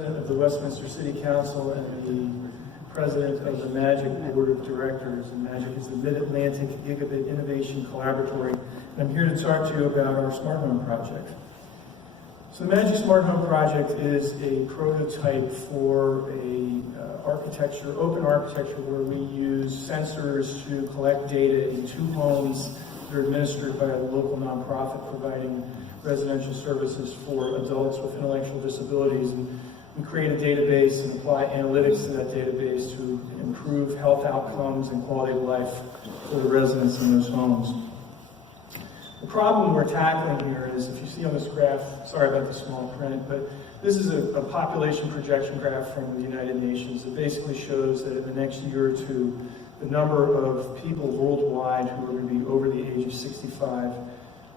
President of the Westminster City Council and the President of the MAGIC Board of Directors. And MAGIC is the Mid-Atlantic Gigabit Innovation Collaboratory. And I'm here to talk to you about our Smart Home Project. So the MAGIC Smart Home Project is a prototype for a open architecture where we use sensors to collect data in 2 homes that are administered by a local nonprofit providing residential services for adults with intellectual disabilities. And we create a database and apply analytics to that database to improve health outcomes and quality of life for the residents in those homes. The problem we're tackling here is, if you see on this graph, sorry about the small print, but this is a population projection graph from the United Nations that basically shows that in the next year or two, the number of people worldwide who are going to be over the age of 65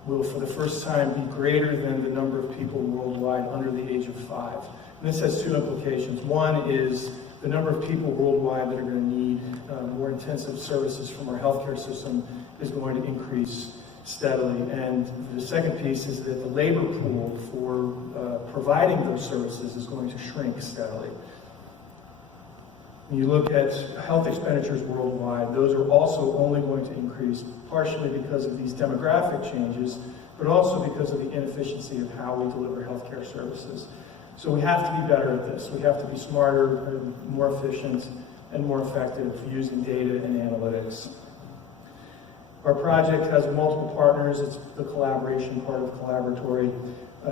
will, for the first time, be greater than the number of people worldwide under the age of 5. And this has 2 implications. One is the number of people worldwide that are going to need more intensive services from our healthcare system is going to increase steadily. And the second piece is that the labor pool for providing those services is going to shrink steadily. When you look at health expenditures worldwide, those are also only going to increase, partially because of these demographic changes, but also because of the inefficiency of how we deliver healthcare services. So we have to be better at this. We have to be smarter, and more efficient, and more effective using data and analytics. Our project has multiple partners. It's the collaboration part of the Collaboratory.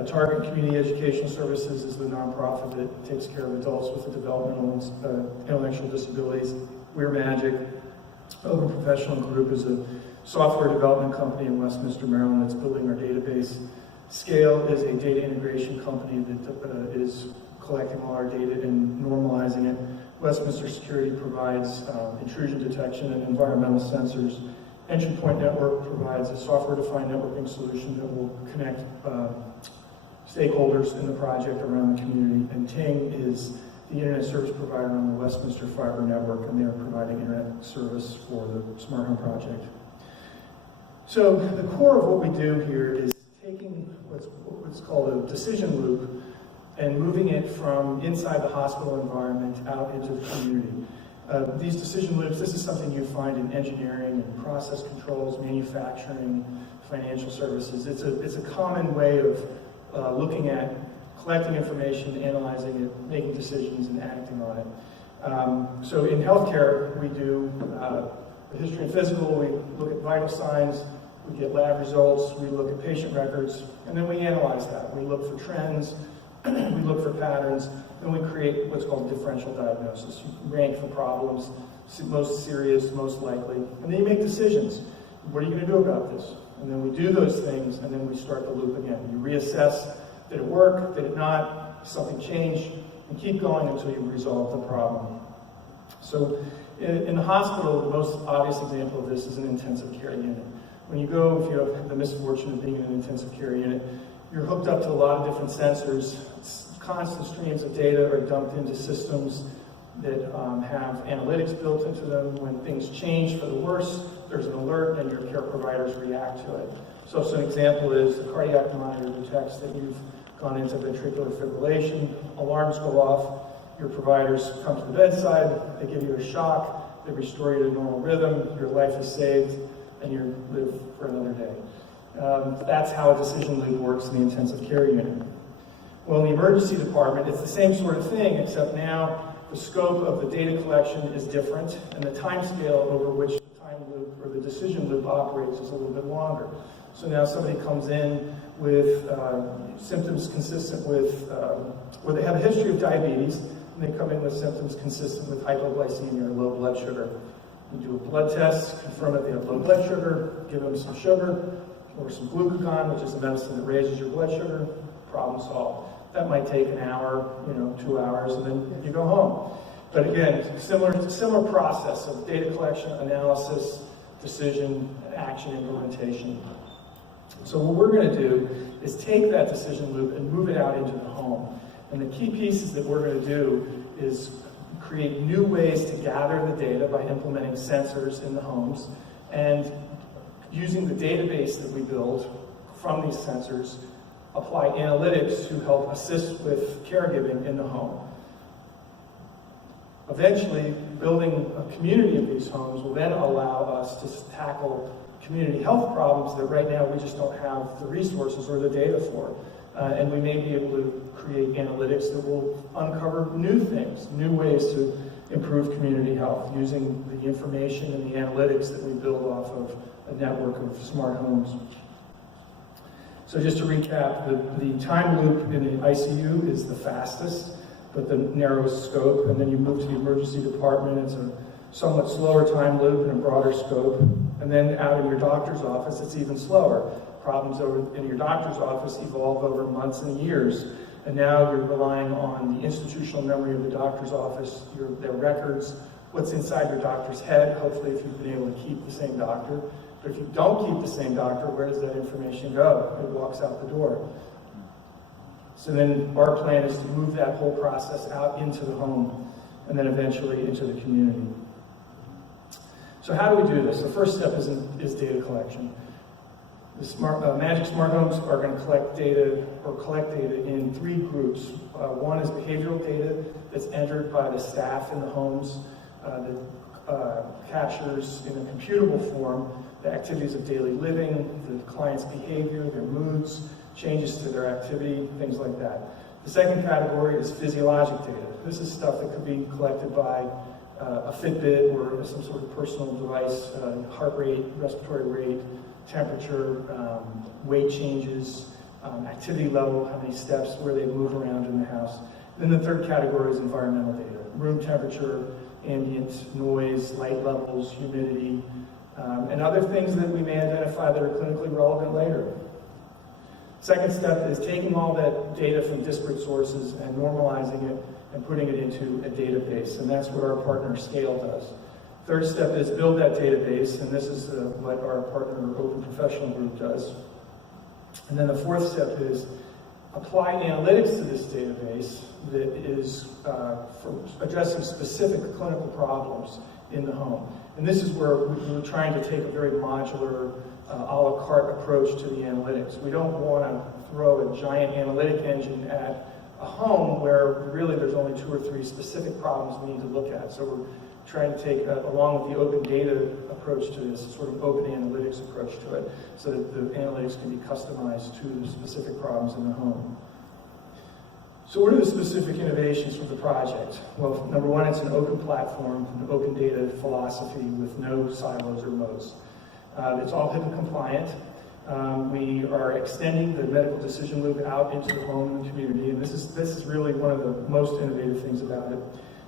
Target Community Education Services is the nonprofit that takes care of adults with developmental intellectual disabilities. We're MAGIC. Open Professional Group is a software development company in Westminster, Maryland that's building our database. Scale is a data integration company that is collecting all our data and normalizing it. Westminster Security provides intrusion detection and environmental sensors. Entry Point Network provides a software-defined networking solution that will connect stakeholders in the project around the community. And Ting is the internet service provider on the Westminster Fiber Network, and they are providing internet service for the Smart Home Project. So the core of what we do here is taking what's called a decision loop and moving it from inside the hospital environment out into the community. These decision loops, this is something you find in engineering and process controls, manufacturing, financial services. It's a common way of looking at collecting information, analyzing it, making decisions, and acting on it. So in healthcare, we do the history and physical, we look at vital signs, we get lab results, we look at patient records, and then we analyze that. We look for trends, we look for patterns, and we create what's called differential diagnosis. You rank for problems, most serious, most likely, and then you make decisions. What are you going to do about this? And then we do those things, and then we start the loop again. You reassess, did it work, did it not, something changed, and keep going until you resolve the problem. So in the hospital, the most obvious example of this is an intensive care unit. When you go, if you have the misfortune of being in an intensive care unit, you're hooked up to a lot of different sensors. Constant streams of data are dumped into systems that have analytics built into them. When things change for the worse, there's an alert and your care providers react to it. So an example is the cardiac monitor detects that you've gone into ventricular fibrillation, alarms go off, your providers come to the bedside, they give you a shock, they restore you to normal rhythm, your life is saved, and you live for another day. That's how a decision loop works in the intensive care unit. Well, in the emergency department, it's the same sort of thing, except now the scope of the data collection is different, and the time scale over which the time loop or the decision loop operates is a little bit longer. So now somebody comes in with symptoms consistent with, where they have a history of diabetes, and they come in with symptoms consistent with hypoglycemia or low blood sugar. You do a blood test, confirm that they have low blood sugar, give them some sugar, or some glucagon, which is a medicine that raises your blood sugar, problem solved. That might take an hour, 2 hours, and then you go home. But again, similar process of data collection, analysis, decision, action, implementation. So what we're going to do is take that decision loop and move it out into the home. And the key pieces that we're going to do is create new ways to gather the data by implementing sensors in the homes and using the database that we build from these sensors apply analytics to help assist with caregiving in the home. Eventually, building a community of these homes will then allow us to tackle community health problems that right now we just don't have the resources or the data for. And we may be able to create analytics that will uncover new things, new ways to improve community health using the information and the analytics that we build off of a network of smart homes. So just to recap, the time loop in the ICU is the fastest, but the narrowest scope, and then you move to the emergency department, it's a somewhat slower time loop and a broader scope, and then out in your doctor's office, it's even slower. Problems over in your doctor's office evolve over months and years, and now you're relying on the institutional memory of the doctor's office, their records, what's inside your doctor's head, hopefully if you've been able to keep the same doctor. But if you don't keep the same doctor, where does that information go? It walks out the door. So then our plan is to move that whole process out into the home and then eventually into the community. So how do we do this? The first step is data collection. The Magic Smart Homes are going to collect data in 3 groups. One is behavioral data that's entered by the staff in the homes that captures in a computable form the activities of daily living, the client's behavior, their moods, changes to their activity, things like that. The second category is physiologic data. This is stuff that could be collected by a Fitbit or some sort of personal device, heart rate, respiratory rate, temperature, weight changes, activity level, how many steps, where they move around in the house. Then the third category is environmental data, room temperature, ambient noise, light levels, humidity, and other things that we may identify that are clinically relevant later. Second step is taking all that data from disparate sources and normalizing it and putting it into a database, and that's what our partner Scale does. Third step is build that database, and this is what our partner Open Professional Group does. And then the fourth step is apply analytics to this database that is for addressing specific clinical problems in the home. And this is where we're trying to take a very modular, a la carte approach to the analytics. We don't want to throw a giant analytic engine at a home where really there's only 2 or 3 specific problems we need to look at. So we're trying to take, along with the open data approach to this, sort of open analytics approach to it, so that the analytics can be customized to the specific problems in the home. So what are the specific innovations for the project? Well, number one, it's an open platform, an open data philosophy with no silos or moats. It's all HIPAA compliant. We are extending the medical decision loop out into the home and the community, and this is really one of the most innovative things about it.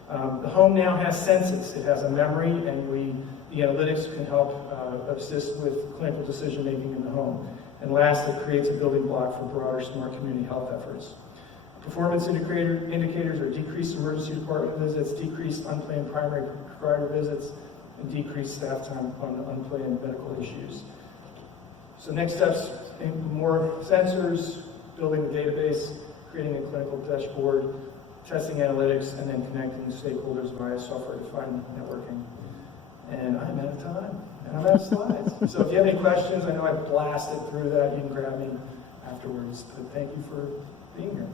The home now has senses. It has a memory, and the analytics can help assist with clinical decision making in the home. And last, it creates a building block for broader smart community health efforts. Performance indicators are decreased emergency department visits, decreased unplanned primary provider visits, and decreased staff time on unplanned medical issues. So next steps, more sensors, building the database, creating a clinical dashboard, testing analytics, and then connecting stakeholders via software-defined networking. And I'm out of time, and I'm out of slides. So if you have any questions, I know I blasted through that, you can grab me afterwards. But thank you for being here.